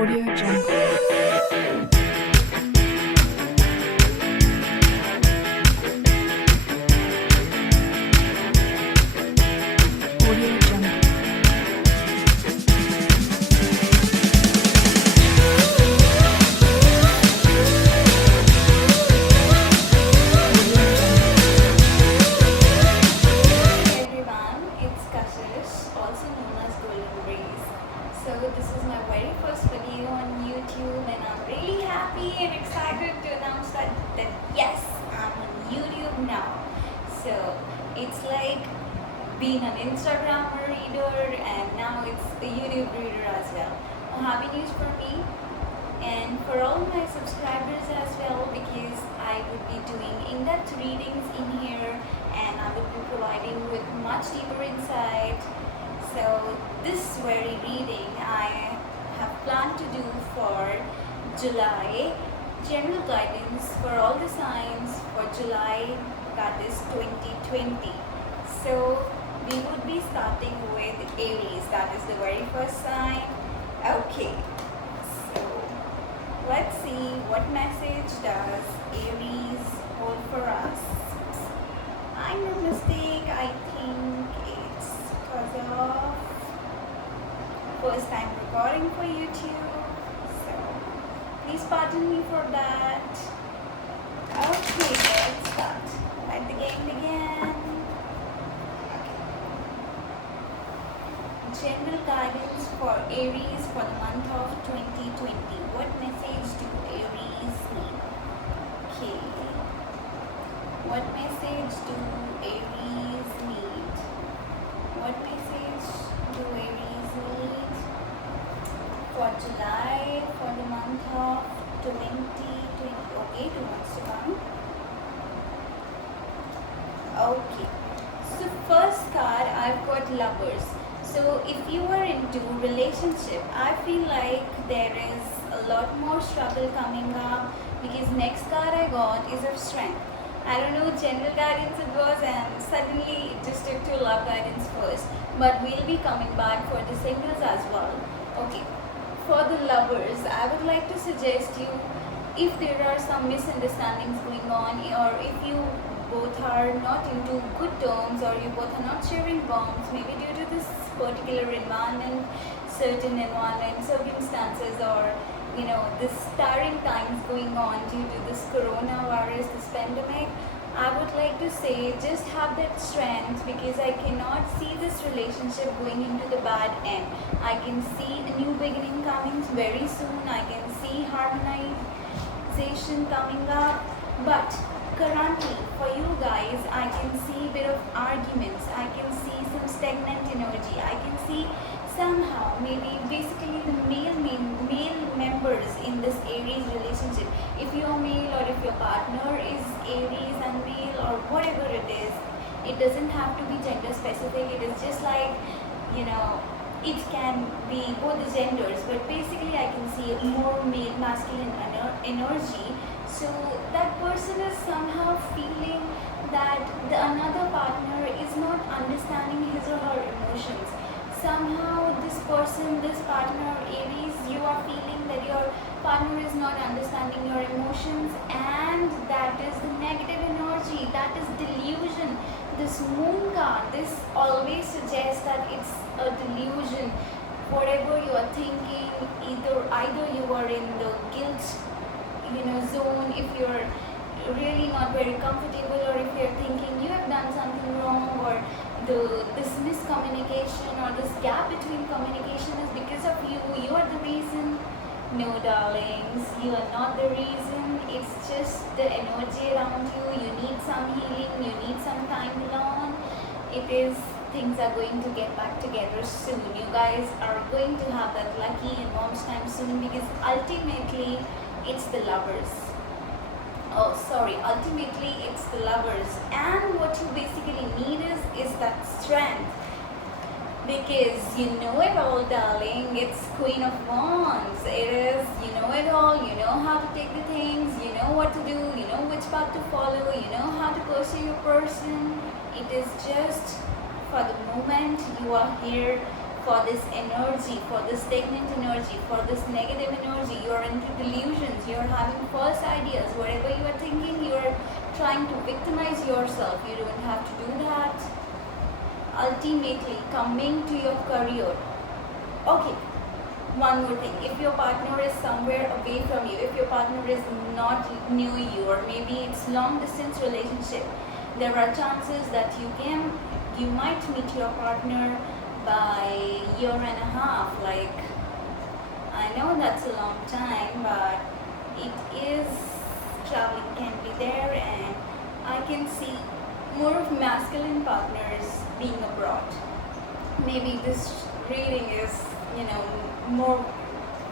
Audio Jungle. Audio Jungle. Hey everyone, it's Kashish, also known as Golden Breeze. So this is my very first video on YouTube and I'm really happy and excited to announce that yes, I'm on YouTube now. So it's like being an Instagram reader and now it's a YouTube reader as well. Happy news for me and for all my subscribers as well, because I would be doing in-depth readings in here and I will be providing with much deeper insight. So this very reading I have planned to do for July, general guidance for all the signs for July, that is 2020. So we would be starting with Aries, that is the very first sign. Okay, so let's see what message does Aries hold for us. I made a mistake. I think it's because of first time recording for YouTube. So please pardon me for that. Okay, let's start. Let the game begin. Okay. General guidance for Aries for the month of 2020. What message do Aries need? Okay. What message do Aries need? What message do Aries need for July, for the month of 2020? Okay, who wants to come? Okay. So first card, I've got Lovers. So if you are into relationship, I feel like there is a lot more struggle coming up, because next card I got is of Strength. I don't know, general guidance it was, and suddenly it just took to love guidance first. But we'll be coming back for the singles as well. Okay, for the Lovers, I would like to suggest you, if there are some misunderstandings going on, or if you both are not into good terms, or you both are not sharing bonds, maybe due to this particular environment, certain environment, circumstances, or this tiring times going on due to this coronavirus, this pandemic, I would like to say just have that strength, because I cannot see this relationship going into the bad end. I can see a new beginning coming very soon. I can see harmonization coming up. But currently, for you guys, I can see a bit of arguments. I can see some stagnant energy. I can see somehow maybe basically the male members in this Aries relationship. If you're male, or if your partner is Aries and male, or whatever it is, it doesn't have to be gender specific. It is just like, it can be both the genders, but basically I can see more male masculine energy. So that person is somehow feeling that the another partner is not understanding his or her emotions. Somehow this person, this partner, Aries, you are feeling that your partner is not understanding your emotions, and that is the negative energy, that is delusion. This moon card, this always suggests that it's a delusion. Whatever you are thinking, either you are in the guilt zone, if you're really not very comfortable, or if you're thinking you have done something wrong, or this miscommunication, or this gap between communication is because of you are the reason. No, darlings, you are not the reason. It's just the energy around you. You need some healing, you need some time alone. It is, things are going to get back together soon. You guys are going to have that lucky and warm time soon, because ultimately it's the Lovers. Ultimately it's the Lovers, and what you basically need is that strength, because you know it all, darling. It's Queen of Wands. It is, you know it all. You know how to take the things, you know what to do, you know which path to follow, you know how to pursue your person. It is just for the moment. You are here for this energy, for this stagnant energy, for this negative energy. You're into delusions, you're having false ideas. Whatever you are thinking, you're trying to victimize yourself. You don't have to do that. Ultimately, coming to your career. Okay, one more thing. If your partner is somewhere away from you, if your partner is not near you, or maybe it's long distance relationship, there are chances that you might meet your partner by year and a half. Like, I know that's a long time, but it is, traveling can be there, and I can see more of masculine partners being abroad. Maybe this reading is, you know,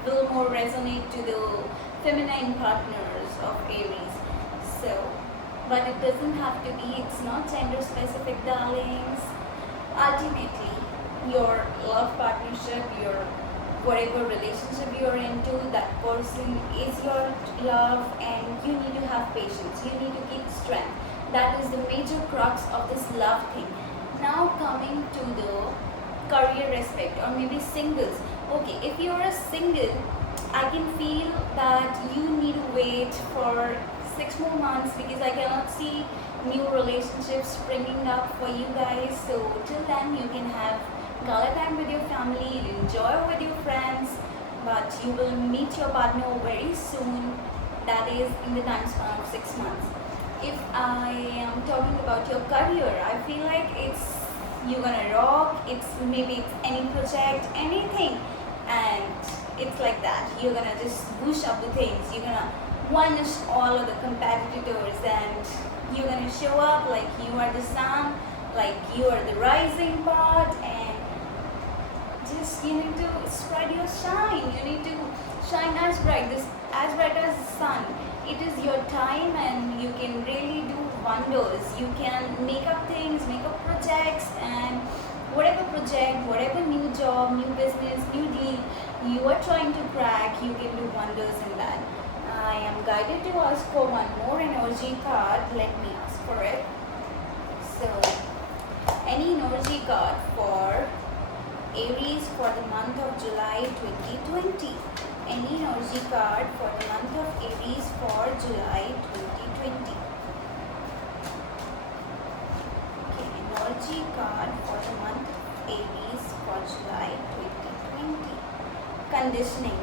will more resonate to the feminine partners of Aries. So, but it doesn't have to be, it's not gender specific, darlings. Ultimately, your love partnership, your whatever relationship you're into, that person is your love, and you need to have patience, you need to keep strength. That is the major crux of this love thing. Now coming to the career aspect, or maybe singles. Okay, if you're a single, I can feel that you need to wait for 6 more months, because I cannot see new relationships springing up for you guys. So till then you can have gala time with your family, enjoy with your friends, but you will meet your partner very soon. That is in the time span of 6 months. If I am talking about your career, I feel like you're gonna rock. It's any project, anything, and it's like that. You're gonna just push up the things. You're gonna punish all of the competitors, and you're gonna show up like you are the sun, like you are the rising part, and just you need to spread your shine. You need to shine as bright as the sun. It is your time, and you can really do wonders. You can make up things, make up projects, and whatever project, whatever new job, new business, new deal you are trying to crack, you can do wonders in that. I am guided to ask for one more energy card. Let me ask for it. So, any energy card for Aries for the month of July 2020. Any energy card for the month of Aries for July 2020. Okay, energy card for the month of Aries for July 2020. Conditioning.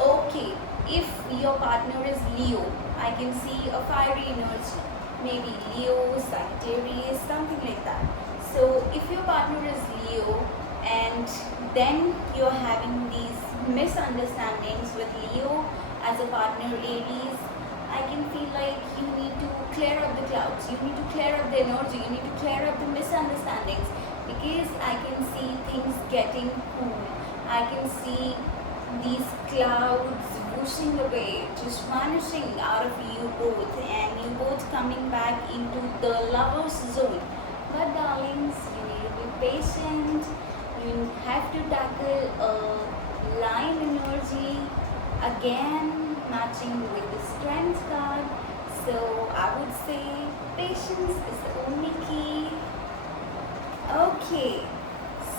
Okay, if your partner is Leo, I can see a fiery energy. Maybe Leo, Sagittarius, something like that. So if your partner is Leo, and then you're having these misunderstandings with Leo as a partner Aries, I can feel like you need to clear up the clouds, you need to clear up the energy, you need to clear up the misunderstandings, because I can see things getting cool. I can see these clouds whooshing away, just vanishing out of you both, and you both coming back into the lover's zone. But darlings, you need to be patient. You have to tackle a line energy, again matching with the strength card. So I would say patience is the only key. Okay,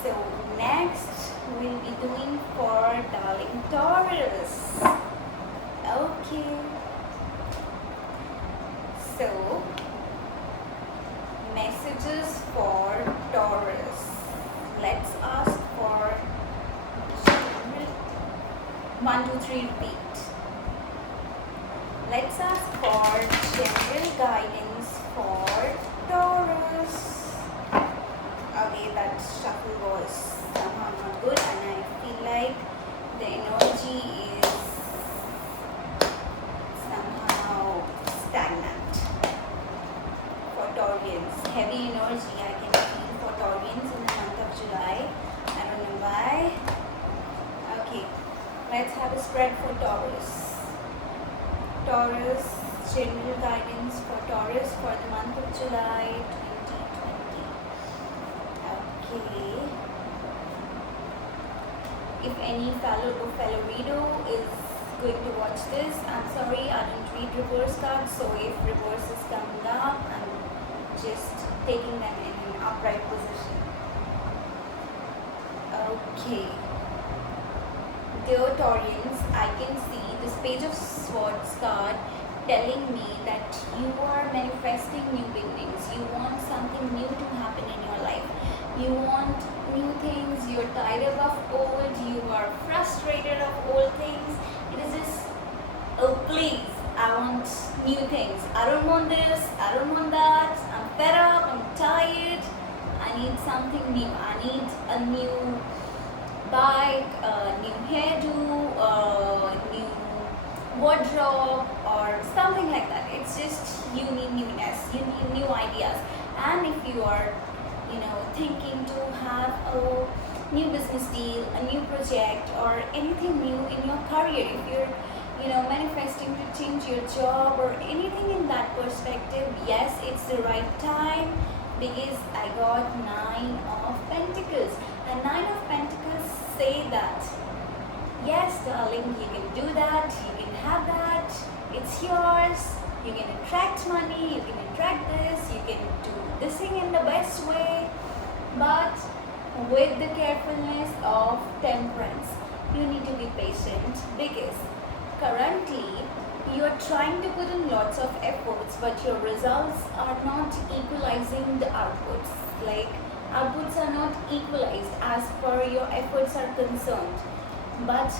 so next we'll be doing for darling Taurus. Okay, so messages for Taurus. Let's ask for 1, 2, 3, repeat. Let's ask for general guidance for Taurus. Okay, that shuffle was somehow not good, and I feel like the energy is somehow stagnant for Taurians. Heavy energy I can feel for Taurians in the month of July. I don't know why. Okay, let's have a spread for Taurus. Taurus, general guidance for Taurus for the month of July 2020. Okay. If any fellow reader is going to watch this, I'm sorry, I don't read reverse cards, so if reverse is coming up, I'm just taking them in an upright position. Okay. Dear Taurians, I can see this page of swords card telling me that you are manifesting new beginnings. You want something new to happen in your life. You want new things. You're tired of old. You are frustrated of old things. It is just, oh please, I want new things. I don't want this. I don't want that. I'm fed up. I'm tired. I need something new. I need a new bike, a new hairdo, a new wardrobe, or something like that. It's just you need newness, you need new ideas. And if you are, thinking to have a new business deal, a new project, or anything new in your career, if you're manifesting to change your job or anything in that perspective, yes, it's the right time, because I got Nine of Pentacles. And Nine of Pentacles say that, yes, darling, you can do that, you can have that, it's yours, you can attract money, you can attract this, you can do this thing in the best way, but with the carefulness of temperance. You need to be patient, because currently you are trying to put in lots of efforts, but your results are not equalizing the outputs. Like, outputs are not equalized as per your efforts are concerned. But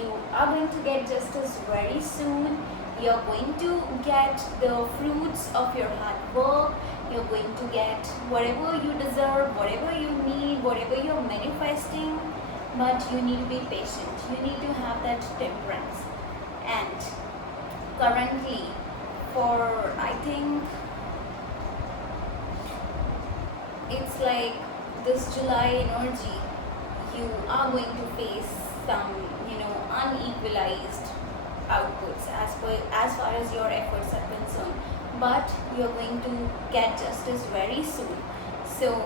you are going to get justice very soon. You're going to get the fruits of your hard work. You're going to get whatever you deserve, whatever you need, whatever you're manifesting. But you need to be patient. You need to have that temperance. And currently, for I think it's like this July energy, you are going to face some unequalized outputs as far as your efforts are concerned, but you're going to get justice very soon. So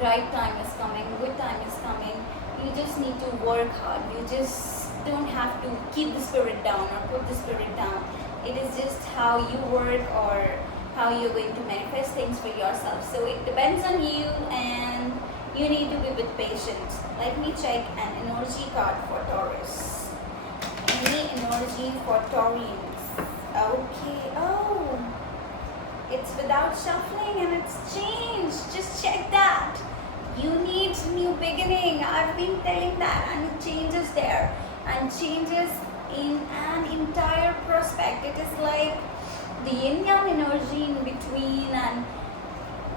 right time is coming, good time is coming. You just need to work hard. You just don't have to keep the spirit down or put the spirit down. It is just how you work or how you're going to manifest things for yourself. So it depends on you, and you need to be a bit patient. Let me check an energy card for Taurus. Any energy for Taurians? Okay. Oh, it's without shuffling and it's changed. Just check that. You need new beginning. I've been telling that, and changes there, and changes in an entire prospect. It is like the yin yang energy in between, and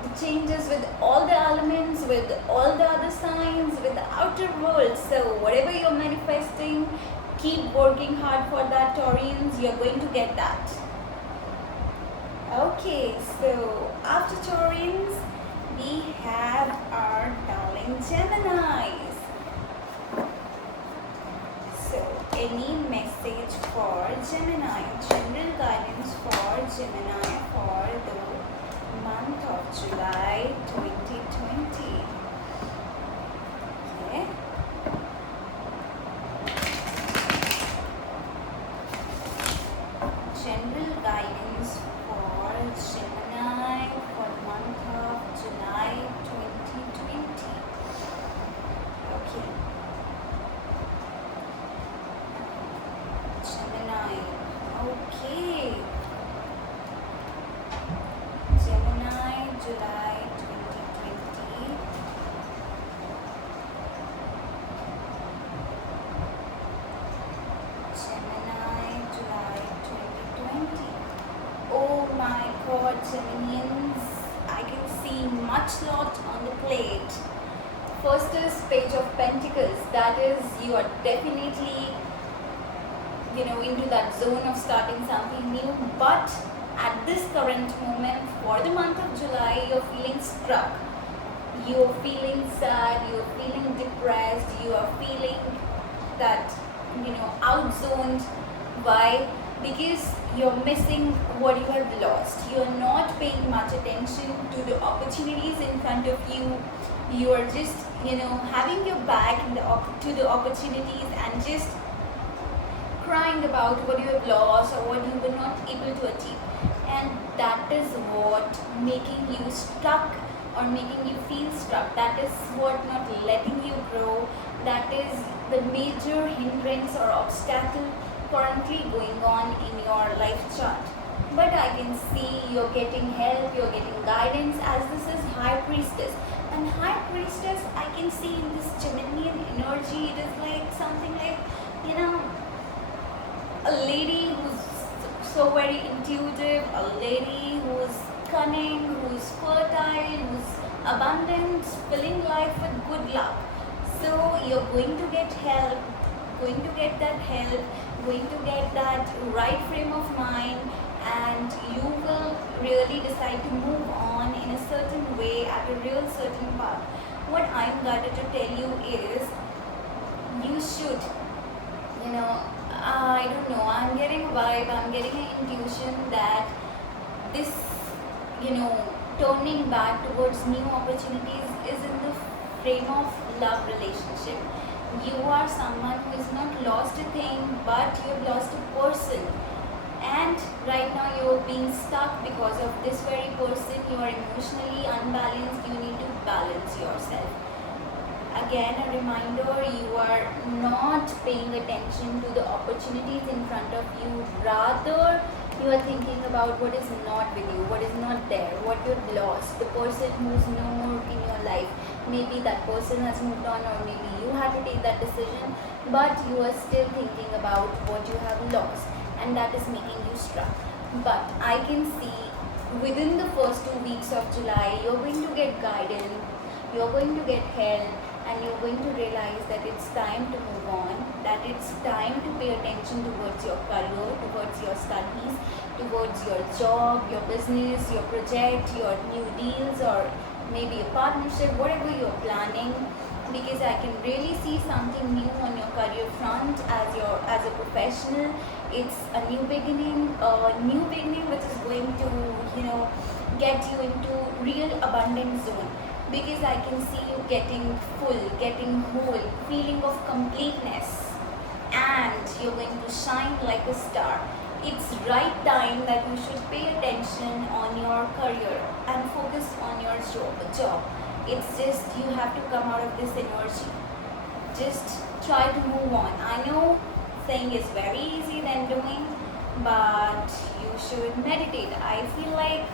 the changes with all the elements, with all the other signs, with the outer world. So whatever you're manifesting, keep working hard for that, Taurians. You're going to get that. Okay, so after Taurians, we have our darling Geminis. So, any message for Gemini? General guidance for Gemini for the month of July 2020. Okay. General guidance for Gemini for the month of July 2020. Okay. Gemini. Okay. Gemini, July 2020. Gemini, July 2020. Oh my god, Geminians, I can see much lot on the plate. First is Page of Pentacles. That is, you are definitely, into that zone of starting something new. But at this current moment, for the month of July, you're feeling stuck. You're feeling sad. You're feeling depressed. You are feeling that, outzoned. Why? Because you're missing what you have lost. You're not paying much attention to the opportunities in front of you. You are just, having your back to the opportunities, and just crying about what you have lost or what you were not able to achieve. And that is what making you stuck, or making you feel stuck. That is what not letting you grow. That is the major hindrance or obstacle currently going on in your life chart. But I can see you're getting help, you're getting guidance, as this is High Priestess. And High Priestess, I can see in this Geminian energy, it is like something like, you know, a lady who's so very intuitive, a lady who's cunning, who's fertile, who's abundant, filling life with good luck. So you're going to get help, going to get that help, going to get that right frame of mind, and you will really decide to move on in a certain way at a real certain path. What I'm guided to tell you is you should, you know, I don't know, I'm getting a vibe, I'm getting an intuition that this, you know, turning back towards new opportunities is in the frame of love relationship. You are someone who is not lost a thing, but you've lost a person. And right now you're being stuck because of this very person. You are emotionally unbalanced. You need to balance yourself. Again, a reminder, you are not paying attention to the opportunities in front of you. Rather, you are thinking about what is not with you, what is not there, what you've lost, the person who's no more in your life. Maybe that person has moved on, or maybe you had to take that decision, but you are still thinking about what you have lost, and that is making you stuck. But I can see within the first 2 weeks of July, you're going to get guidance, you're going to get help, and you're going to realize that it's time to move on, that it's time to pay attention towards your career, towards your studies, towards your job, your business, your project, your new deals, or maybe a partnership, whatever you're planning. Because I can really see something new on your career front as a professional. It's a new beginning which is going to, you know, get you into real abundant zone. Because I can see you getting full, getting whole, feeling of completeness, and you're going to shine like a star. It's right time that you should pay attention on your career and focus on your job. It's just you have to come out of this energy. Just try to move on. I know saying is very easy than doing, but you should meditate. I feel like,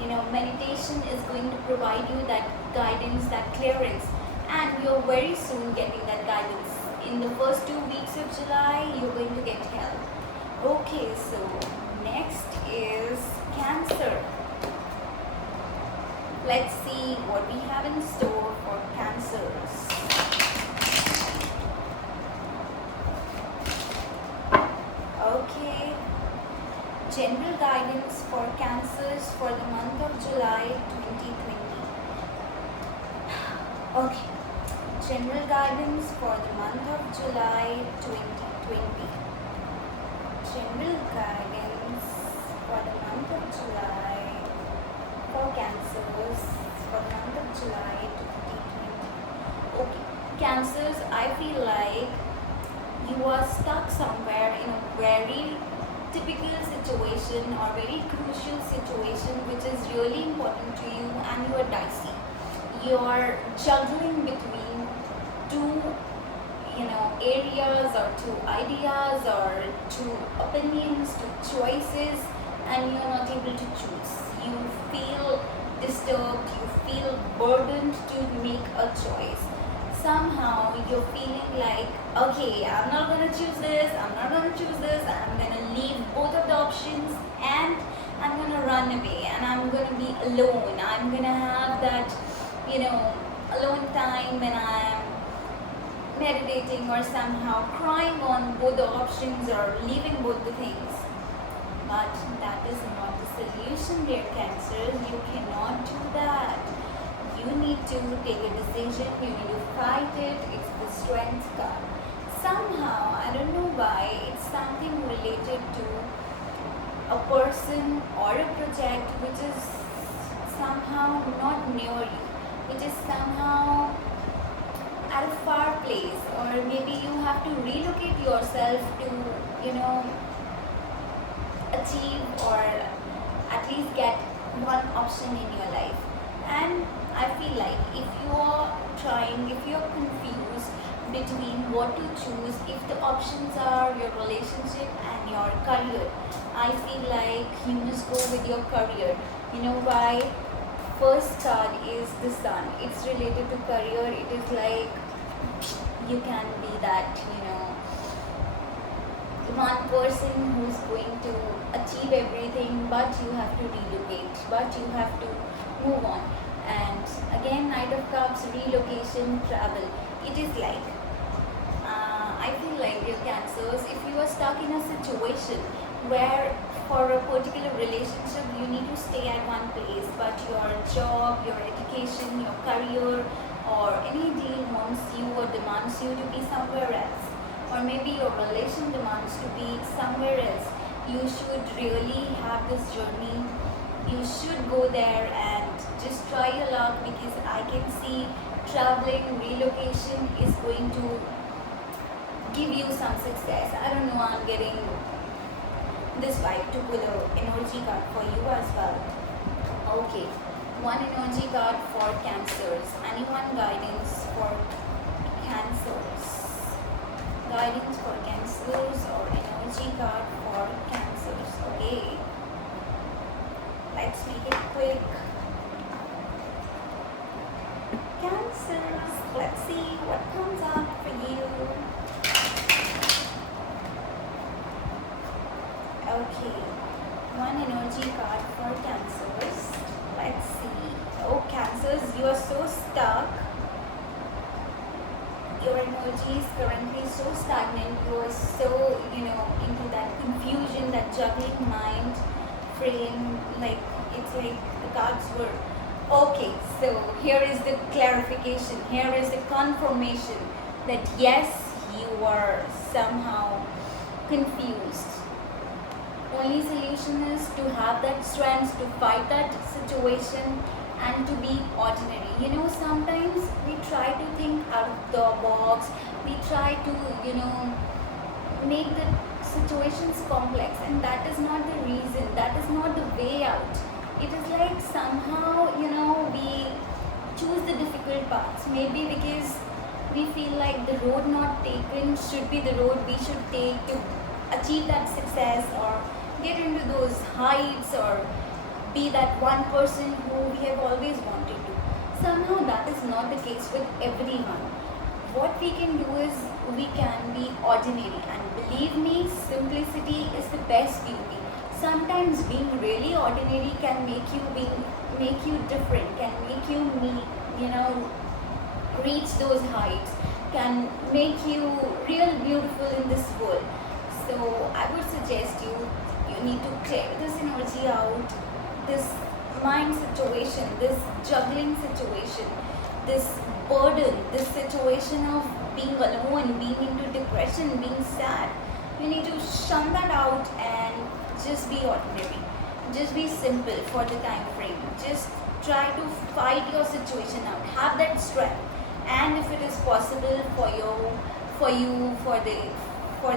you know, meditation is going to provide you that guidance, that clearance, and you're very soon getting that guidance. In the first 2 weeks of July, you're going to get help. Okay, so next is Cancer. Let's see what we have in store for Cancers. Okay, general guidance for Cancers for the month of July 2020. Okay, general guidance for the month of July 2020. General guidance for the month of July for Cancers for the month of July 2020. Okay, Cancers, I feel like you are stuck somewhere in a very typical situation or very crucial situation which is really important to you, and you are dicey. You are juggling between two, you know, areas or two ideas or two opinions, two choices, and you're not able to choose. You feel disturbed, you feel burdened to make a choice. Somehow you're feeling like, okay, I'm not going to choose this, I'm not going to choose this, I'm going to leave both of the options, and I'm going to run away, and I'm going to be alone. I'm going to have that, you know, alone time when I'm meditating or somehow crying on both the options or leaving both the things. But that is not the solution, dear Cancers. You cannot do that. You need to take a decision, you need to fight it. It's the Strength card. Somehow, I don't know why, it's something related to a person or a project which is somehow not near you, which is somehow at a far place, or maybe you have to relocate yourself to, you know, achieve or at least get one option in your life. And I feel like if you are trying, if you're confused between what to choose, if the options are your relationship and your career, I feel like you must go with your career. You know why? First card is the sun. It's related to career. It is like you can be that, one person who's going to achieve everything, but you have to relocate, but you have to move on. And again, Knight of Cups, relocation, travel. It is like, I feel like your cancers, if you are stuck in a situation where for a particular relationship you need to stay at one place, but your job, your education, your career, or any deal wants you or demands you to be somewhere else, or maybe your relation demands to be somewhere else, you should really have this journey. You should go there and just try your luck, because I can see traveling, relocation is going to give you some success. I don't know, I'm getting this vibe to pull a energy card for you as well. Okay, one energy card for cancers. Anyone guidance for cancers? Guidance for cancers or energy card for cancers. Okay, let's make it quick. Cancers, let's see what comes up for you. Okay, one energy card for cancers. Let's see. Oh, cancers, you are so stuck. Your energy is currently so stagnant. You are so, into that confusion, that juggling mind frame. Like, it's like the cards were. Okay, so here is the clarification. Here is the confirmation that yes, you are somehow confused. Only solution is to have that strength to fight that situation and to be ordinary. Sometimes we try to think out of the box. We try to, make the situations complex, and that is not the reason. That is not the way out. It is like somehow, we choose the difficult paths. Maybe because we feel like the road not taken should be the road we should take to achieve that success, or get into those heights, or be that one person who we have always wanted to. Somehow that is not the case with everyone. What we can do is we can be ordinary, and believe me, simplicity is the best beauty. Sometimes being really ordinary can make you different, can make you reach those heights, can make you real beautiful in this world. So I would suggest you need to clear this energy out, this mind situation, this juggling situation, this burden, this situation of being alone, being into depression, being sad. You need to shun that out and just be ordinary. Just be simple for the time frame. Just try to fight your situation out. Have that strength. And if it is possible for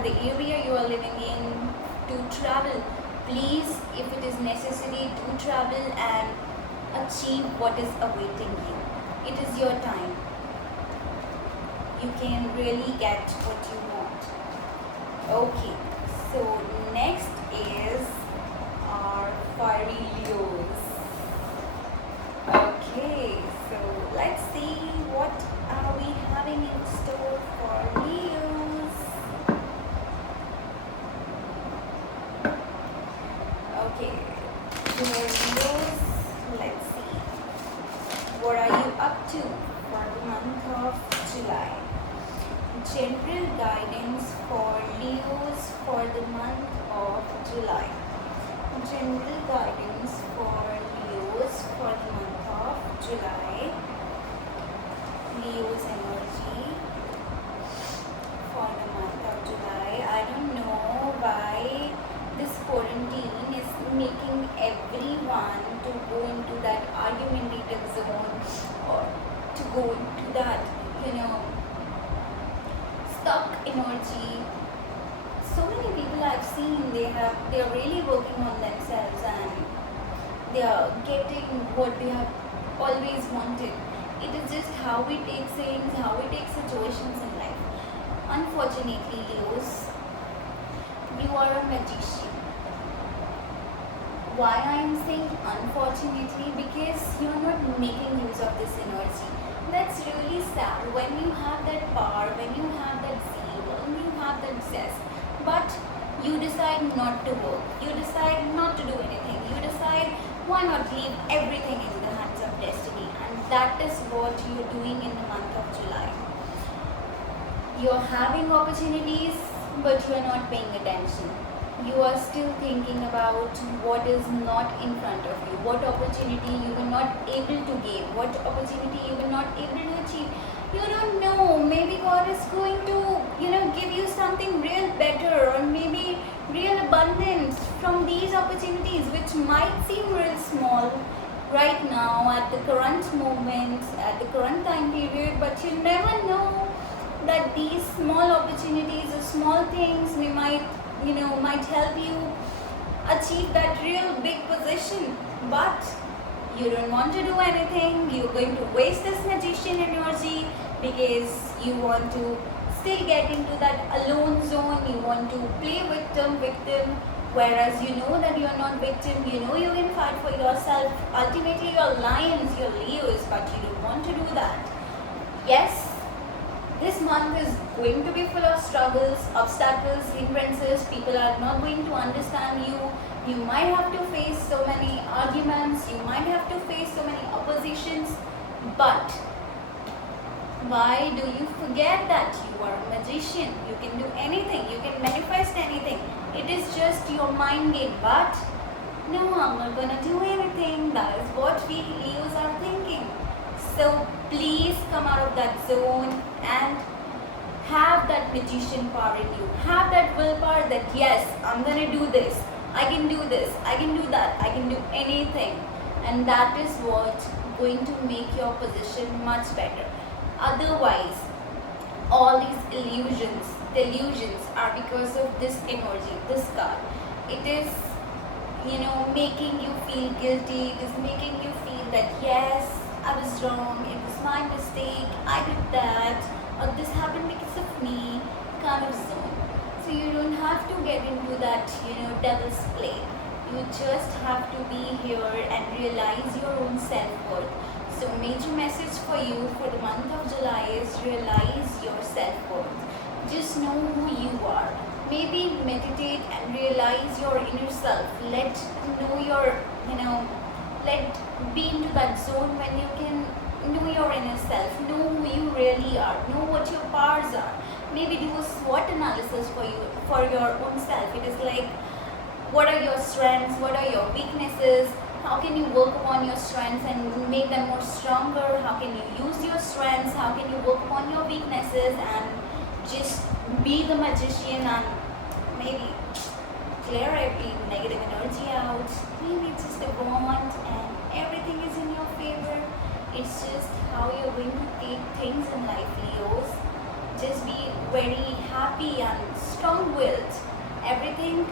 the area you are living in, to travel, please, if it is necessary, do travel and achieve what is awaiting you. It is your time. You can really get what you want. Okay, so next is our fiery Leos. Okay, so let's see what are we having in store for Leos. Okay, dear Leos, let's see. What are you up to for the month of July? General guidance for Leos for the month of July. General guidance for Leos for the month of July. Leo's energy for the month of July. I don't know why this quarantine is making everyone to go into that argumentative zone, or to go into that, stuck energy. So many people I've seen, they are really working on themselves, and they are getting what they have always wanted. It is just how we take things, how we take situations in life. Unfortunately, Leos, you are a magician. Why I am saying unfortunately? Because you are not making use of this energy. That's really sad. When you have that power, when you have that zeal, when you have that zest, but you decide not to work, you decide not to do anything, you decide why not leave everything in the hands of destiny, and that is what you're doing in the month of July. You're having opportunities, but you're not paying attention. You are still thinking about what is not in front of you, what opportunity you were not able to gain, what opportunity you were not able to achieve. You don't know. Maybe God is going to, give you something real better, or maybe real abundance from these opportunities, which might seem real small right now at the current moment, at the current time period, but you never know that these small opportunities or small things might help you achieve that real big position. But you don't want to do anything, you're going to waste this magician energy because you want to still get into that alone zone, you want to play victim, whereas you know that you're not victim, you know you can fight for yourself. Ultimately you're lions, you're Leos, but you don't want to do that. Yes, this month is going to be full of struggles, obstacles, hindrances. People are not going to understand you. You might have to face so many arguments. You might have to face so many oppositions. But why do you forget that you are a magician? You can do anything. You can manifest anything. It is just your mind game. But no, I'm not gonna do anything. That is what we Leos are thinking. So please come out of that zone and have that magician power in you. Have that willpower that yes, I'm gonna do this. I can do this. I can do that. I can do anything. And that is what going to make your position much better. Otherwise, all these delusions are because of this energy, this card. It is making you feel guilty. It is making you feel that yes, I was wrong, it was my mistake, I did that, or this happened because of me, kind of zone. So you don't have to get into that, devil's play. You just have to be here and realize your own self-worth. So major message for you for the month of July is realize your self-worth. Just know who you are. Maybe meditate and realize your inner self. Let be into that zone when you can know your inner self, know who you really are, know what your powers are. Maybe do a SWOT analysis for your own self. It is like, what are your strengths, what are your weaknesses, how can you work upon your strengths and make them more stronger, how can you use your strengths, how can you work upon your weaknesses and just be the magician and maybe clear every negative energy out. Maybe it's just a wand and everything is in your favor. It's just how you're going to take things in life, Leos. Just be very happy and strong-willed. Everything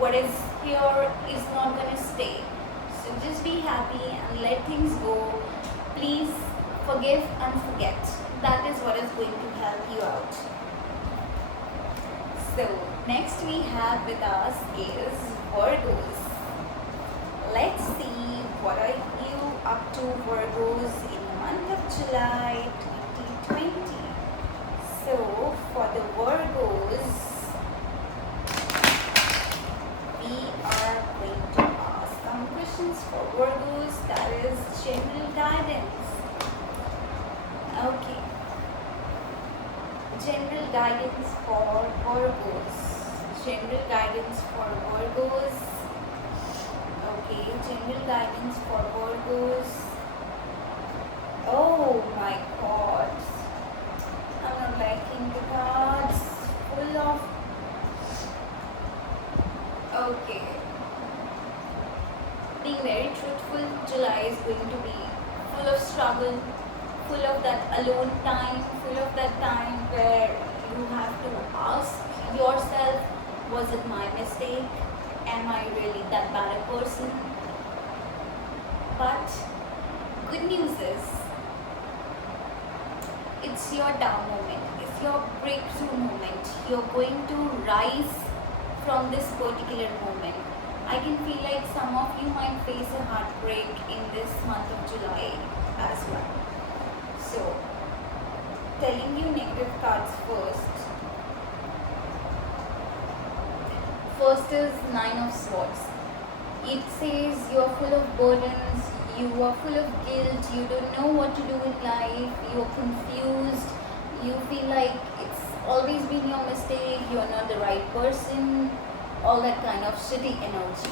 what is here is not going to stay. So just be happy and let things go. Please forgive and forget. That is what is going to help you out. So next we have with us is Virgos. Let's see what are you up to, Virgos, in the month of July 2020. So for the Virgos, we are going to ask some questions for Virgos, that is general guidance. Okay. General guidance for Virgos. General guidance for Virgos. Okay, general guidance for Virgos. Oh my god. I'm not liking the cards. Full of. Okay. Being very truthful, July is going to be full of struggle, full of that alone time, full of that time where you have to ask yourself, was it my mistake? Am I really that bad a person? But good news is it's your down moment, it's your breakthrough moment. You're going to rise from this particular moment. I can feel like some of you might face a heartbreak in this month of July as well. So, telling you negative cards first. First is Nine of Swords. It says you're full of burdens, you are full of guilt, you don't know what to do in life, you're confused, you feel like it's always been your mistake, you're not the right person, all that kind of shitty energy.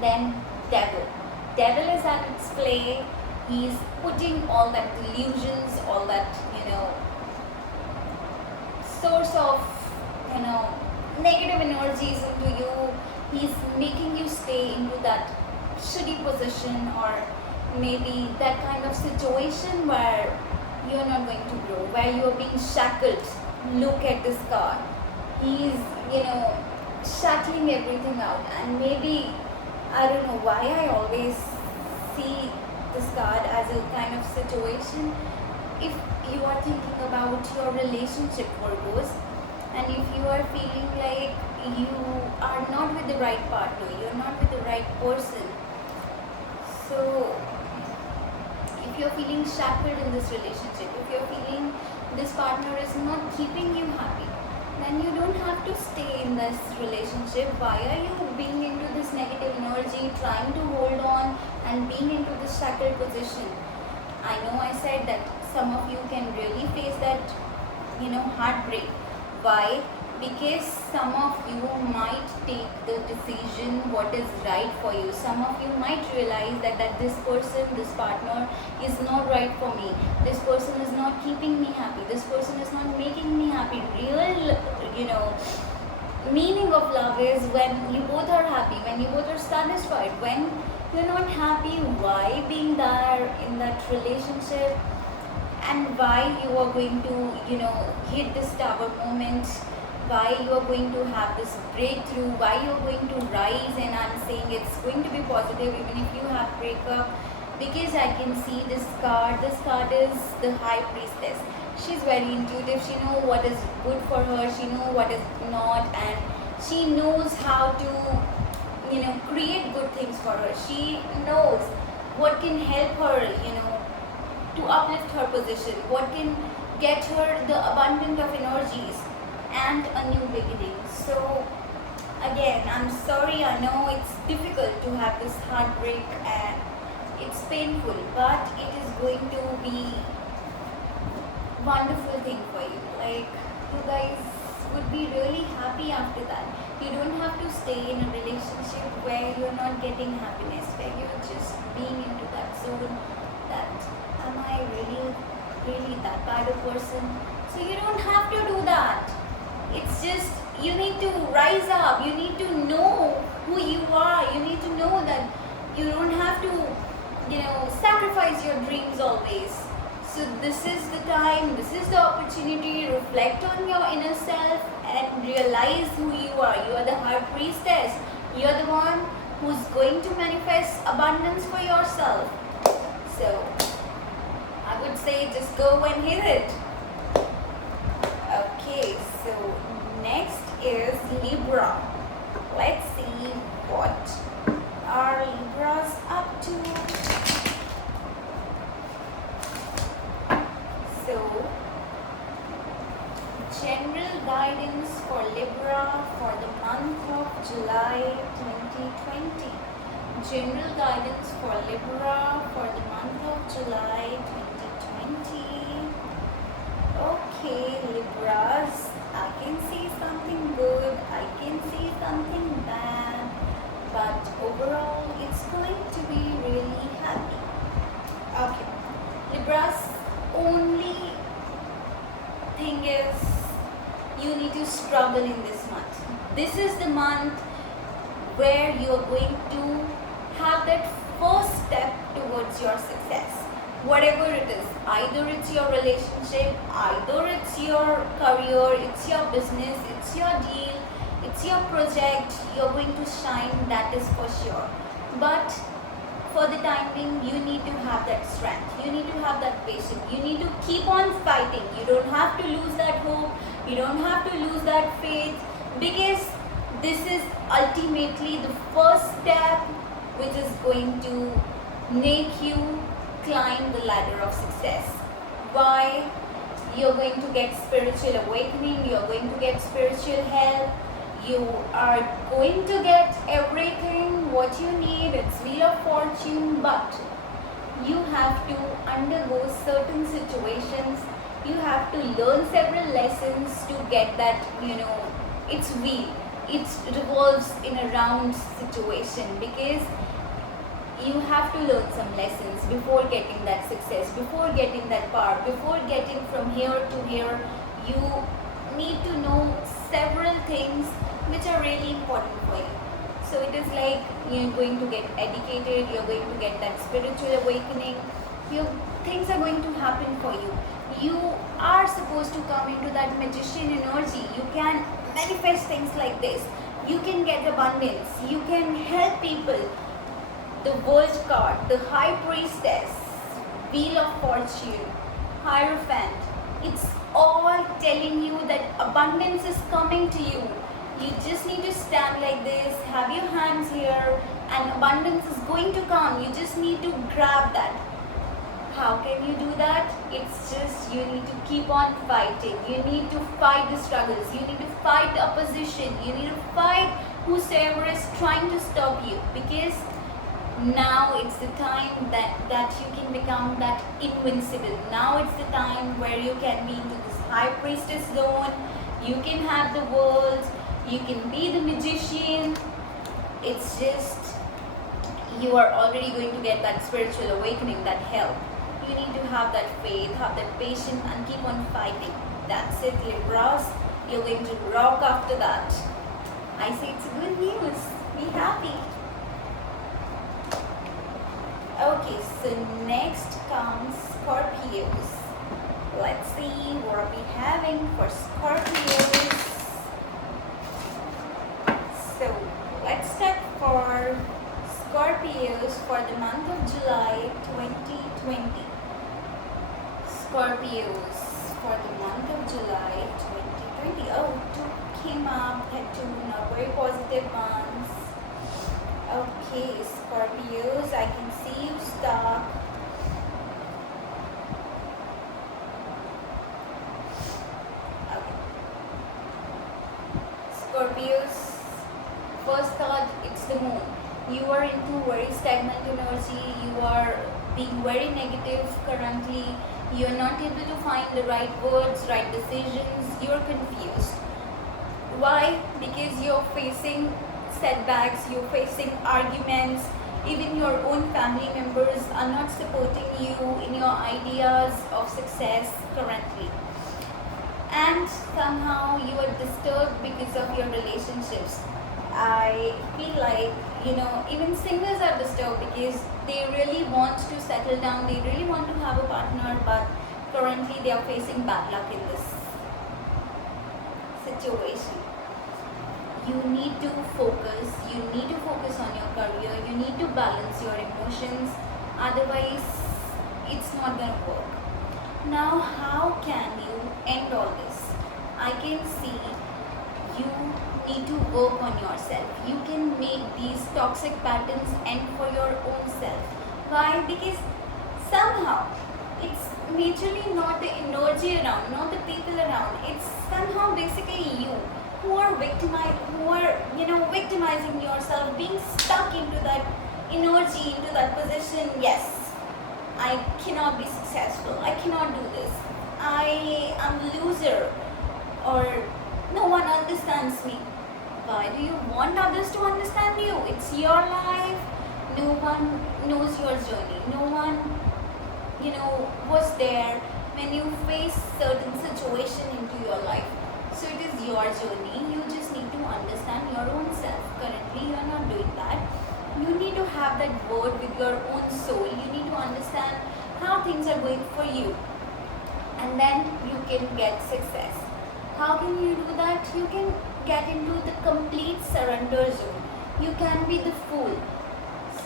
Then Devil. Devil is at its play. He's putting all that delusions, all that, source of, negative energies into you. He's making you stay into that shitty position, or maybe that kind of situation where you're not going to grow, where you're being shackled. Look at this card. He's, shackling everything out, and maybe, I don't know why I always see this card as a kind of situation. If you are thinking about your relationship, Virgos, and if you are feeling like you are not with the right partner, you're not with the right person, so if you're feeling shackled in this relationship, if you're feeling this partner is not keeping you happy, then you don't have to stay in this relationship. Why are you being into this negative energy, trying to hold on and being into this shackled position? I know I said that some of you can really face that, heartbreak. Why? Because some of you might take the decision what is right for you. Some of you might realize that this person, this partner is not right for me. This person is not keeping me happy. This person is not making me happy. Real, meaning of love is when you both are happy, when you both are satisfied. When you're not happy, why being there in that relationship, and why you are going to, hit this tower moment, why you are going to have this breakthrough, why you are going to rise. And I'm saying it's going to be positive even if you have breakup, because I can see this card. This card is the High Priestess. She's very intuitive. She knows what is good for her, she knows what is not, and she knows how to, create good things for her. She knows what can help her, to uplift her position, what can get her the abundance of energies and a new beginning. So again, I'm sorry, I know it's difficult to have this heartbreak and it's painful, but it is going to be wonderful thing for you. Like, you guys would be really happy after that. You don't have to stay in a relationship where you're not getting happiness, where you're just being into that zone that, am I really that bad a person? So you don't have to do that. It's just, you need to rise up. You need to know who you are. You need to know that you don't have to, sacrifice your dreams always. So this is the time, this is the opportunity to reflect on your inner self and realize who you are. You are the High Priestess. You are the one who's going to manifest abundance for yourself. So I would say just go and hit it. Okay, so next is Libra. Let's see what are Libras up to. So, general guidance for Libra for the month of July 2020. General guidance for Libra for the month of July 2020. Okay, Libras, I can see something good, I can see something bad, but overall it's going to be really happy. Okay, Libras, only thing is you need to struggle in this month. This is the month where you are going to have that first step towards your success. Whatever it is, either it's your relationship, either it's your career, it's your business, it's your deal, it's your project, you're going to shine, that is for sure. But for the time being, you need to have that strength, you need to have that patience, you need to keep on fighting. You don't have to lose that hope, you don't have to lose that faith, because this is ultimately the first step which is going to make you climb the ladder of success. Why? You're going to get spiritual awakening, you're going to get spiritual help, you are going to get everything what you need. It's wheel of fortune, but you have to undergo certain situations, you have to learn several lessons to get that, it's wheel, it revolves in a round situation, because you have to learn some lessons before getting that success, before getting that power, before getting from here to here. You need to know several things which are really important for you. So it is like you're going to get educated, you're going to get that spiritual awakening, things are going to happen for you. You are supposed to come into that magician energy. You can manifest things like this, you can get abundance, you can help people. The World card, the High Priestess, Wheel of Fortune, Hierophant, it's all telling you that abundance is coming to you. You just need to stand like this, have your hands here, and abundance is going to come. You just need to grab that. How can you do that? It's just you need to keep on fighting. You need to fight the struggles. You need to fight the opposition. You need to fight whosoever is trying to stop you, because now it's the time that you can become that invincible. Now it's the time where you can be into this High Priestess zone. You can have the world. You can be the magician. It's just you are already going to get that spiritual awakening, that help. You need to have that faith, have that patience, and keep on fighting. That's it, Libras. You're going to rock after that. I say it's good news. Be happy. Okay, so next comes Scorpios. Let's see what are we having for Scorpios. So let's start for Scorpios for the month of July 2020. Scorpios for the month of July 2020. Oh, two came up, had two not very positive ones. Okay, Scorpios, I can see you stuck. Okay. Scorpios, first thought, it's the moon. You are into very stagnant energy, you are being very negative currently, you are not able to find the right words, right decisions, you are confused. Why? Because you're facing setbacks, you're facing arguments, even your own family members are not supporting you in your ideas of success currently. And somehow you are disturbed because of your relationships. I feel like, even singles are disturbed because they really want to settle down, they really want to have a partner, but currently they are facing bad luck in this situation. You need to focus on your career, you need to balance your emotions, otherwise it's not going to work. Now how can you end all this? I can see you need to work on yourself. You can make these toxic patterns end for your own self. Why? Because somehow it's majorly not the energy around, not the people around, it's somehow basically you who are victimizing yourself, being stuck into that energy, into that position. Yes, I cannot be successful, I cannot do this, I am a loser, or no one understands me. Why do you want others to understand you? It's your life. No one knows your journey. No one, was there when you face certain situation into your life. So it is your journey. You just need to understand your own self. Currently, you are not doing that. You need to have that word with your own soul. You need to understand how things are going for you. And then you can get success. How can you do that? You can get into the complete surrender zone. You can be the fool.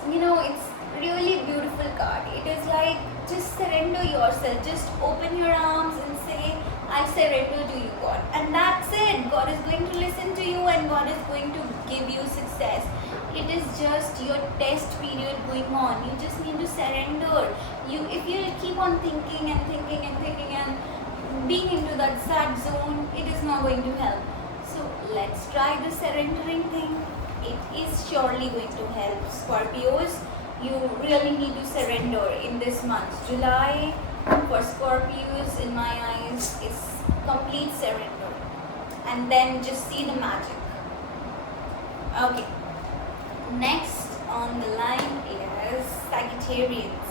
it's really beautiful card. It is like, just surrender yourself, just open your arms and say, I surrender to you, God, and that's it. God is going to listen to you, and God is going to give you success. It is just your test period going on. You just need to surrender. If you keep on thinking and thinking and thinking and being into that sad zone, it is not going to help. So let's try the surrendering thing. It is surely going to help. Scorpios, you really need to surrender in this month. July for Scorpios, in my eyes, is complete surrender. And then just see the magic. Okay. Next on the line is Sagittarians.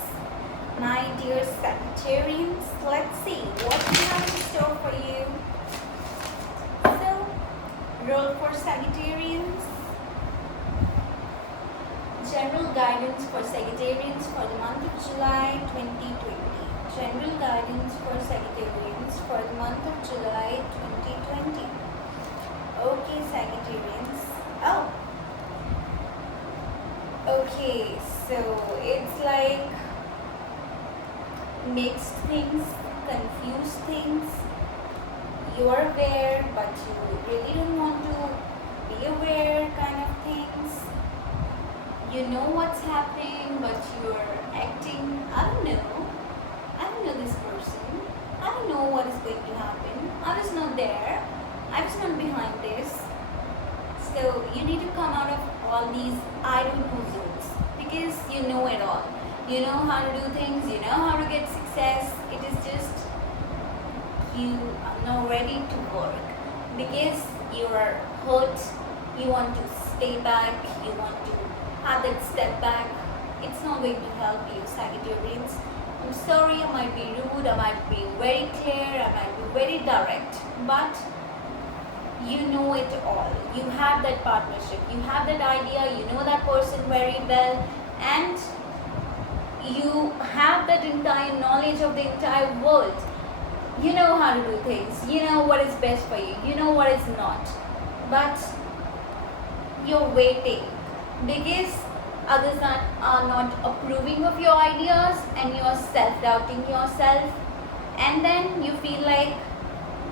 My dear Sagittarians, let's see what we have in store for you. So, roll for Sagittarians. General guidance for Sagittarians for the month of July 2020. General guidance for Sagittarians for the month of July 2020. Okay, Sagittarians. Oh. Okay, so it's like mixed things, confused things. You are aware, but you really don't want to be aware, kind of things. You know what's happening, but you're acting, I don't know this person. I don't know what is going to happen. I was not there. I was not behind this. So you need to come out of all these I don't know zones, because you know it all. You know how to do things, you know how to get success. It is just you are not ready to work because you are hurt. You want to stay back, you want to have that step back. It's not going to help you, Sagittarians. I'm sorry, I might be rude, I might be very clear, I might be very direct, but you know it all. You have that partnership, you have that idea, you know that person very well, and you have that entire knowledge of the entire world. You know how to do things, you know what is best for you, you know what is not, but you're waiting because others are not approving of your ideas, and you're self-doubting yourself, and then you feel like,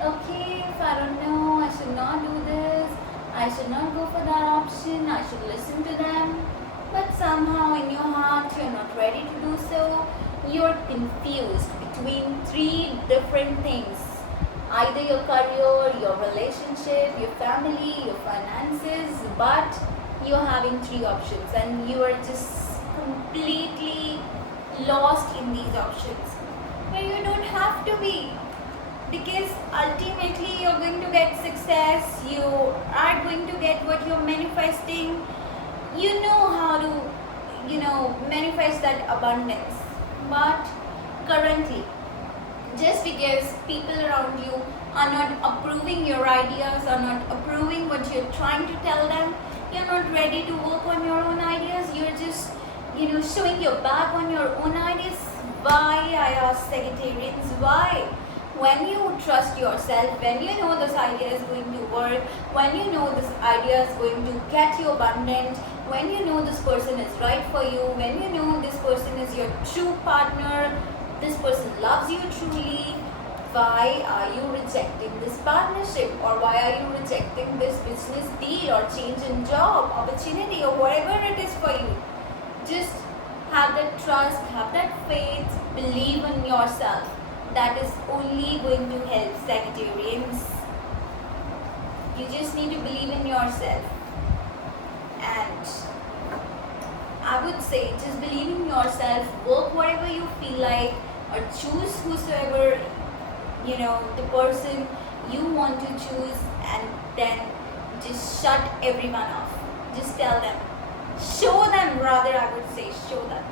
okay, if I don't know, I should not do this, I should not go for that option, I should listen to them. But somehow in your heart, you're not ready to do so. You're confused between three different things. Either your career, your relationship, your family, your finances, but you're having three options and you are just completely lost in these options. But you don't have to be, because ultimately you're going to get success, you are going to get what you're manifesting. You know how to manifest that abundance. But currently, just because people around you are not approving your ideas, are not approving what you're trying to tell them, you're not ready to work on your own ideas, you're just showing your back on your own ideas. Why, I ask Sagittarians, why? When you trust yourself, when you know this idea is going to work, when you know this idea is going to get you abundant, when you know this person is right for you, when you know this person is your true partner, this person loves you truly, why are you rejecting this partnership, or why are you rejecting this business deal or change in job opportunity or whatever it is for you? Just have that trust, have that faith, believe in yourself. That is only going to help, Sagittarians. You just need to believe in yourself. And I would say just believe in yourself, work whatever you feel like, or choose whosoever, the person you want to choose, and then just shut everyone off. Just tell them, show them, rather I would say, show them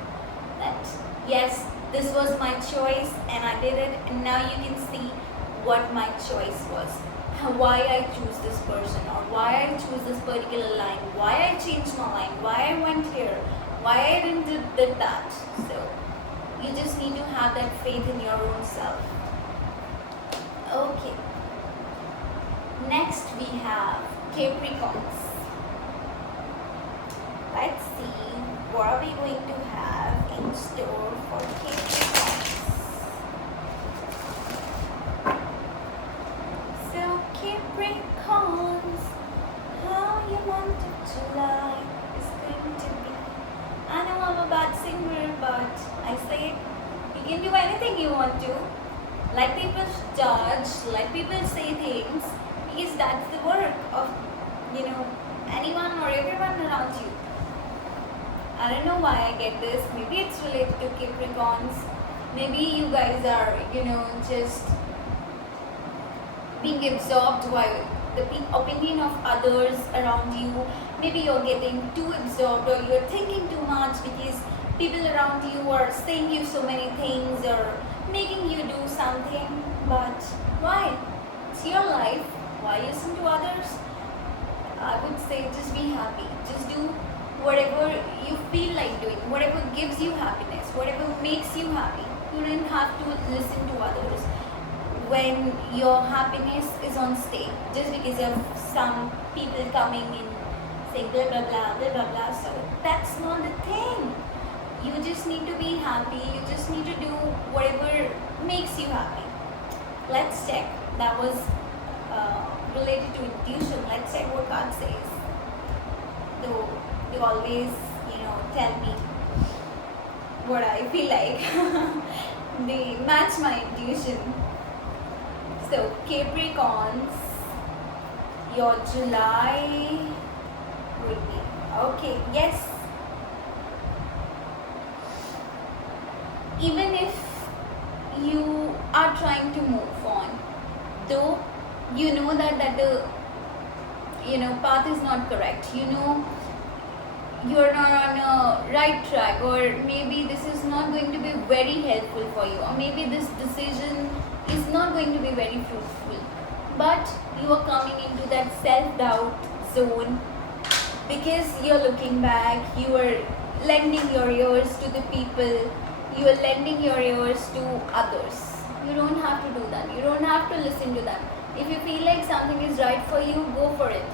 that yes, this was my choice and I did it, and now you can see what my choice was, why I choose this person, or why I choose this particular line, why I changed my line, why I went here, why I didn't did that. So you just need to have that faith in your own self. Okay. Next we have Capricorns. Let's see what are we going to have in store for Capricorns? So Capricorns, how you want it July is going to be. I know I'm a bad singer, but I say you can do anything you want to. Let people judge, let people say things, because that's the work of, anyone or everyone around you. I don't know why I get this. Maybe it's related to Capricorns. Maybe you guys are, just being absorbed by the opinion of others around you. Maybe you're getting too absorbed or you're thinking too much because people around you are saying you so many things or making you do something. But why? It's your life. Why listen to others? I would say just be happy. Just do whatever you feel like doing, whatever gives you happiness, whatever makes you happy. You don't have to listen to others when your happiness is on stake just because of some people coming in saying blah blah blah blah blah blah. So that's not the thing. You just need to be happy. You just need to do whatever makes you happy. Let's check. That was related to intuition. Let's check what card says. Though they always, tell me what I feel like. They match my intuition. So Capricorns, your July would be okay. Yes. Even if you are trying to move on, though you know that the path is not correct, you're not on a right track, or maybe this is not going to be very helpful for you, or maybe this decision is not going to be very fruitful, but you are coming into that self-doubt zone because you're looking back, you are lending your ears to the people, you are lending your ears to others. You don't have to do that. You don't have to listen to them. If you feel like something is right for you, go for it.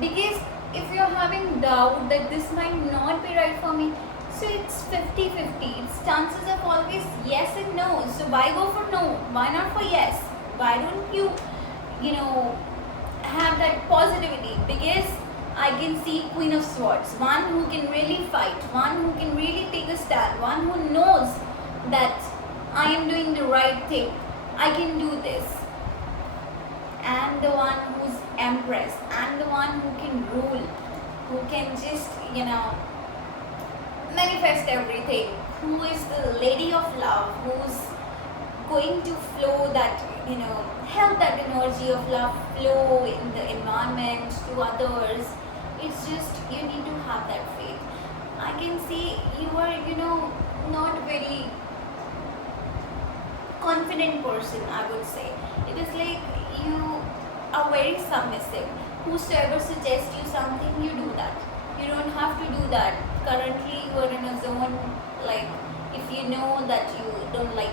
Because if you're having doubt that this might not be right for me, so it's 50-50. It's chances of always yes and no. So why go for no? Why not for yes? Why don't you, have that positivity? Because I can see Queen of Swords, one who can really fight, one who can really take a stand, one who knows that I am doing the right thing, I can do this. And the one who's Empress, and the one who can rule, who can just, manifest everything, who is the lady of love, who's going to flow that, help that energy of love flow in the environment to others. It's just you need to have that faith. I can see you are, not very confident person, I would say. It is like you are very submissive. Whosoever suggests you something, you do that. You don't have to do that. Currently, you are in a zone like if you know that you don't like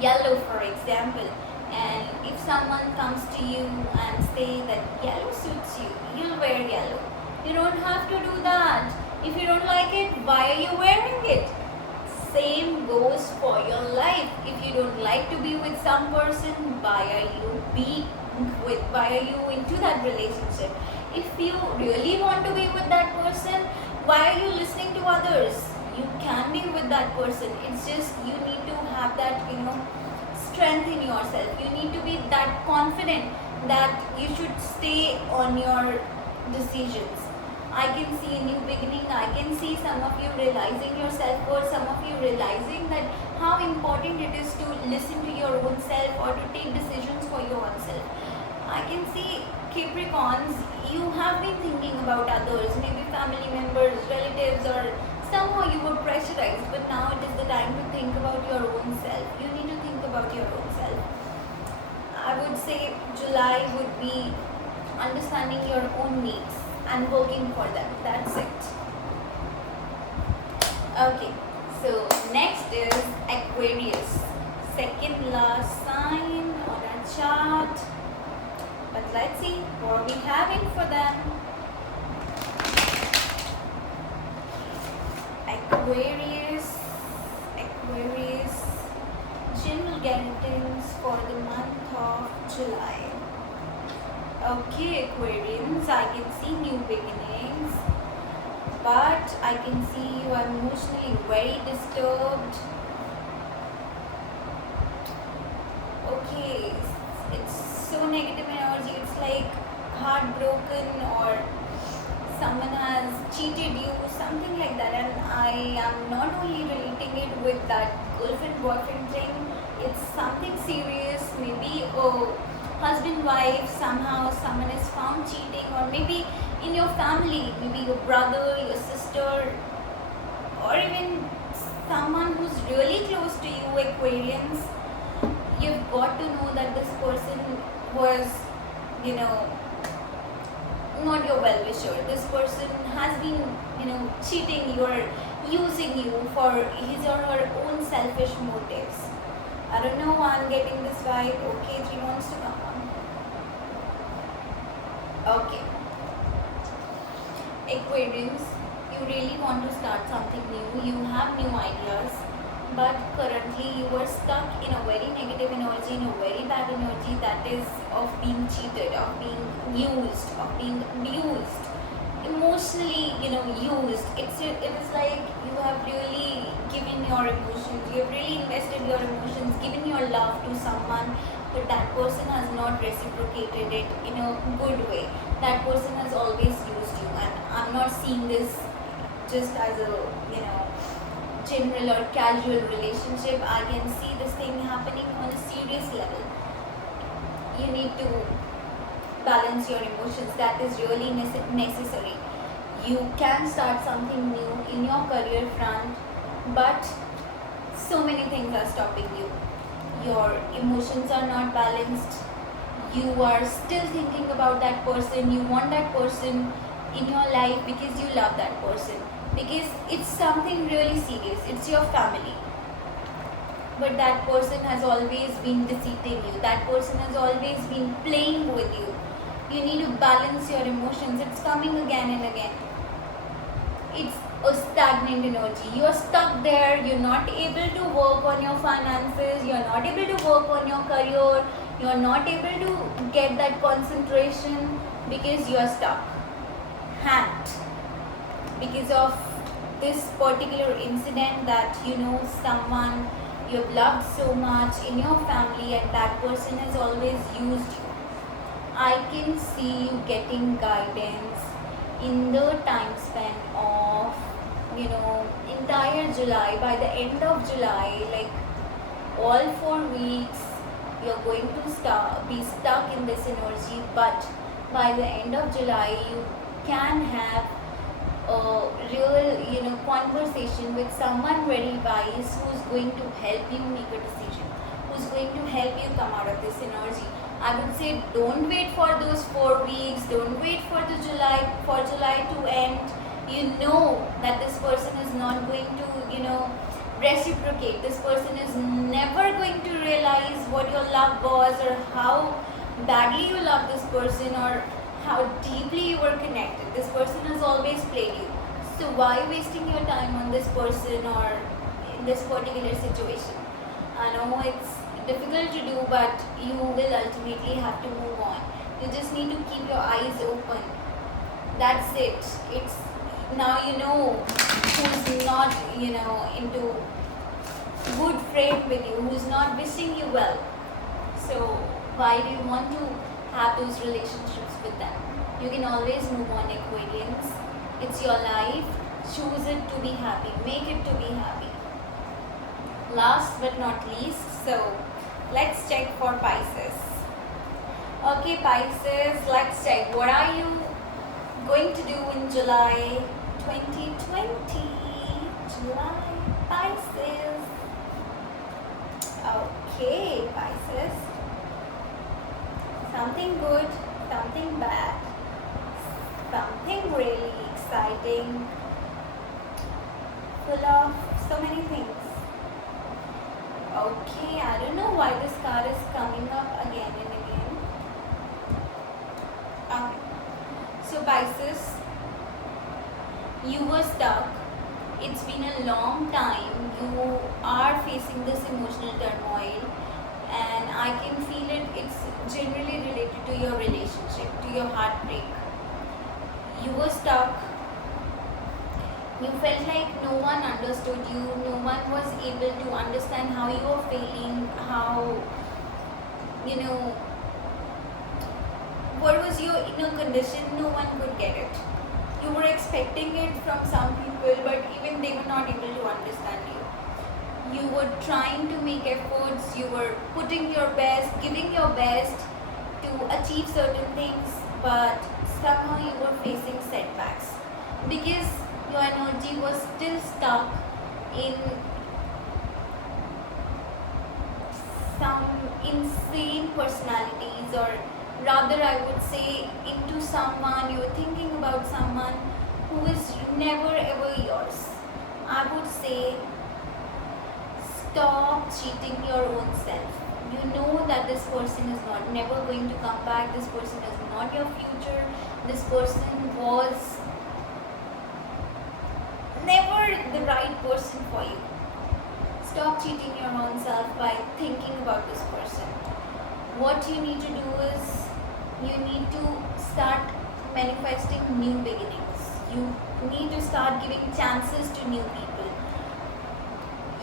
yellow, for example, and if someone comes to you and say that yellow suits you, you'll wear yellow. You don't have to do that. If you don't like it, why are you wearing it? Same goes for your life. If you don't like to be with some person, why are you into that relationship? If you really want to be with that person, why are you listening to others? You can be with that person. It's just you need to have that, strength in yourself. You need to be that confident that you should stay on your decisions. I can see a new beginning. I can see some of you realizing your self-worth, some of you realizing that how important it is to listen to your own self or to take decisions for your own self. I can see Capricorns, you have been thinking about others, maybe family members, relatives, or somehow you were pressurized, but now it is the time to think about your own self. You need to think about your own self. I would say July would be understanding your own needs and working for them. That's it. Okay, so next is Aquarius, second last sign on our chart. But let's see what are we having for them. Aquarius, general guidance for the month of July. Okay, Aquarians, I can see new beginnings, but I can see you are emotionally very disturbed. Okay, it's so negative energy. It's like heartbroken, or someone has cheated you, something like that. And I am not only relating it with that girlfriend boyfriend thing. It's something serious. Maybe a husband wife, somehow someone is found cheating, or maybe in your family, maybe your brother, your sister, or even someone who's really close to you, Aquarians. You've got to know that this person was, you know, not your well-wisher. This person has been, cheating you or using you for his or her own selfish motives. I don't know why I'm getting this vibe. Okay, 3 wants to come on. Okay. Aquarians, you really want to start something new. You have new ideas, but currently you are stuck in a very negative energy, in a very bad energy, that is of being cheated, of being used, of being abused, emotionally, used. It is like you have really given your emotions, you have really invested your emotions, given your love to someone, but that person has not reciprocated it in a good way. That person has always used you, and I'm not seeing this just as a, general or casual relationship. I can see this thing happening on a serious level. You need to balance your emotions. That is really necessary. You can start something new in your career front, but so many things are stopping you. Your emotions are not balanced. You are still thinking about that person. You want that person in your life because you love that person, because it's something really serious. It's your family. But that person has always been deceiving you. That person has always been playing with you. You need to balance your emotions. It's coming again and again. It's a stagnant energy. You're stuck there. You're not able to work on your finances. You're not able to work on your career. You're not able to get that concentration because you're stuck. Hacked. Because of this particular incident, that someone you've loved so much in your family, and that person has always used you. I can see you getting guidance in the time span of entire July. By the end of July, like all 4 weeks, you're going to be stuck in this energy, but by the end of July you can have a real conversation with someone very wise, who's going to help you make a decision, who's going to help you come out of this energy. I would say don't wait for those 4 weeks, don't wait for July to end. You know that this person is not going to reciprocate. This person is never going to realize what your love was, or how badly you love this person, or how deeply you were connected. This person has always played you. So why wasting your time on this person or in this particular situation? I know it's difficult to do, but you will ultimately have to move on. You just need to keep your eyes open. That's it. It's now you know who's not into good frame with you, who's not wishing you well. So why do you want to have those relationships with them? You can always move on, Aquarians. It's your life. Choose it to be happy. Make it to be happy. Last but not least, so let's check for Pisces. Okay, Pisces, let's check. What are you going to do in July 2020? July, Pisces. Okay, Pisces. Something good, something bad, something really exciting, full of so many things. Okay, I don't know why this card is coming up again and again. Okay. So Pisces, you were stuck it's been a long time, you are facing this emotional turmoil, and I can feel it. It's generally related to your relationship, to your heartbreak. You were stuck. You felt like no one understood you, no one was able to understand how you were feeling, how, you know, what was your inner condition. No one could get it. You were expecting it from some people, but even they were not able to understand you. You were trying to make efforts, you were putting your best, giving your best to achieve certain things, but somehow you were facing setbacks because your energy was still stuck in some insane personalities, or rather I would say into someone. You're thinking about someone who is never ever yours. I would say stop cheating your own self. You know that this person is not never going to come back. This person is not your future. This person was never the right person for you. Stop cheating your own self by thinking about this person. What you need to do is you need to start manifesting new beginnings. You need to start giving chances to new people.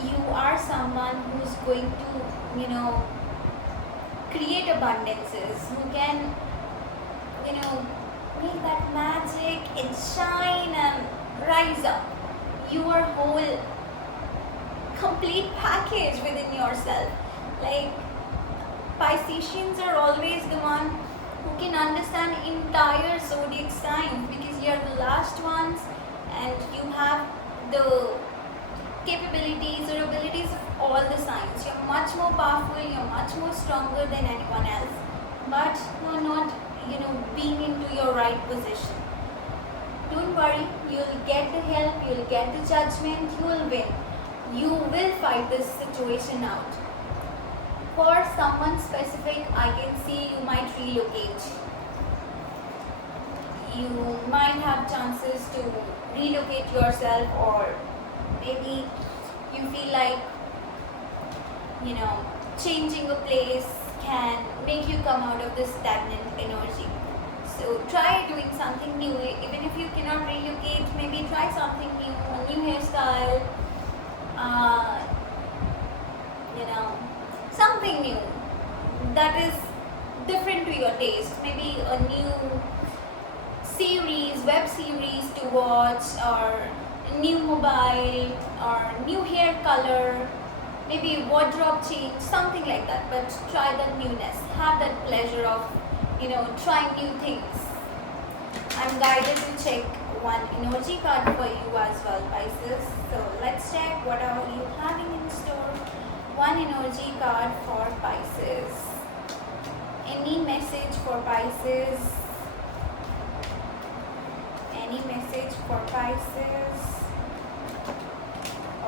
You are someone who's going to, create abundances, who can, make that magic and shine and rise up. Your whole complete package within yourself. Like, Pisceans are always the one who can understand entire zodiac signs because you are the last ones and you have the capabilities or abilities of all the signs. You're much more powerful, you're much more stronger than anyone else, but you're not, being into your right position. Don't worry, you'll get the help, you'll get the judgment, you will win. You will fight this situation out. For someone specific, I can see you might relocate. You might have chances to relocate yourself, or maybe you feel like, changing a place can make you come out of this stagnant energy. So try doing something new. Even if you cannot relocate, maybe try something new, a new hairstyle, something new that is different to your taste. Maybe a new series, web series to watch, or new mobile, or new hair color, maybe wardrobe change, something like that. But try that newness. Have that pleasure of, trying new things. I'm guided to check one energy card for you as well, Pisces. So let's check what are you having in store. One energy card for Pisces. Any message for Pisces? Any message for Pisces?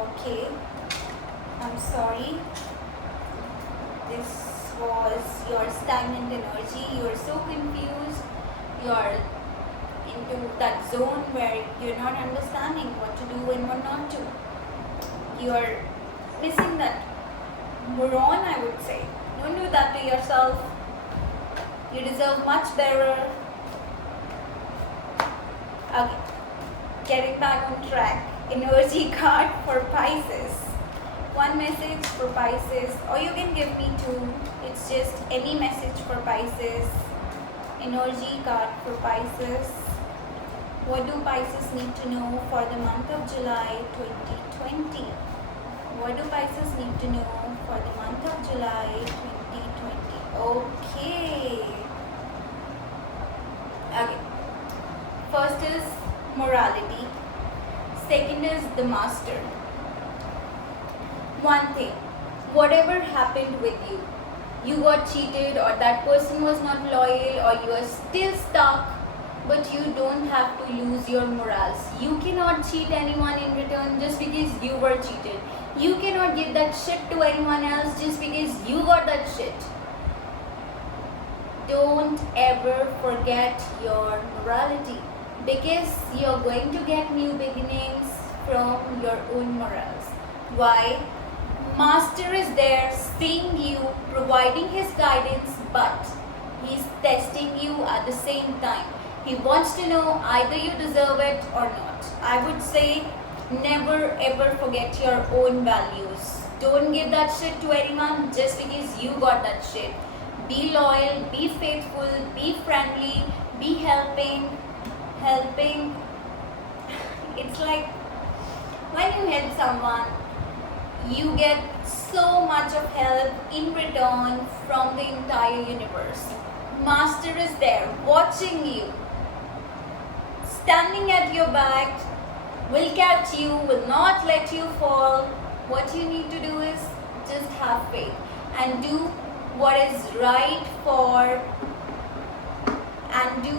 Okay. I'm sorry. This was your stagnant energy. You're so confused. You're into that zone where you're not understanding what to do and what not to. You're missing that moron, I would say. Don't do that to yourself. You deserve much better. Okay, getting back on track. Energy card for Pisces. One message for Pisces, or you can give me two. It's just any message for Pisces. Energy card for Pisces. What do Pisces need to know for the month of July 2020? What do Pisces need to know for the month of July 2020? Okay. Okay. First is morality. Second is the master. One thing, whatever happened with you, you got cheated, or that person was not loyal, or you are still stuck, but you don't have to lose your morals. You cannot cheat anyone in return just because you were cheated. You cannot give that shit to anyone else just because you got that shit. Don't ever forget your morality, because you're going to get new beginnings, from your own morals. Why? Master is there seeing you, providing his guidance, but he's testing you at the same time. He wants to know either you deserve it or not. I would say never ever forget your own values. Don't give that shit to anyone just because you got that shit. Be loyal, be faithful, be friendly, be helping. Helping. It's like when you help someone, you get so much of help in return from the entire universe. Master is there watching you, standing at your back, will catch you, will not let you fall. What you need to do is just have faith and do what is right for and do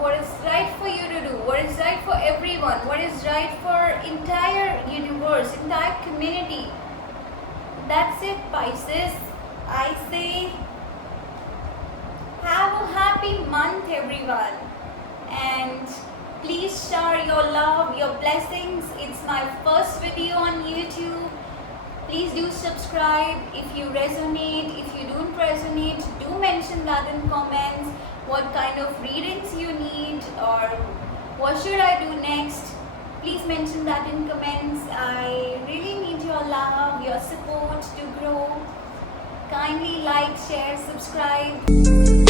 what is right for you to do, what is right for everyone, what is right for entire universe, entire community. That's it, Pisces. I say have a happy month, everyone, and please share your love, your blessings. It's my first video on YouTube. Please do subscribe if you resonate. If you don't resonate, do mention that in comments. What kind of readings you need or what should I do next? Please mention that in comments. I really need your love, your support to grow. Kindly like, share, subscribe.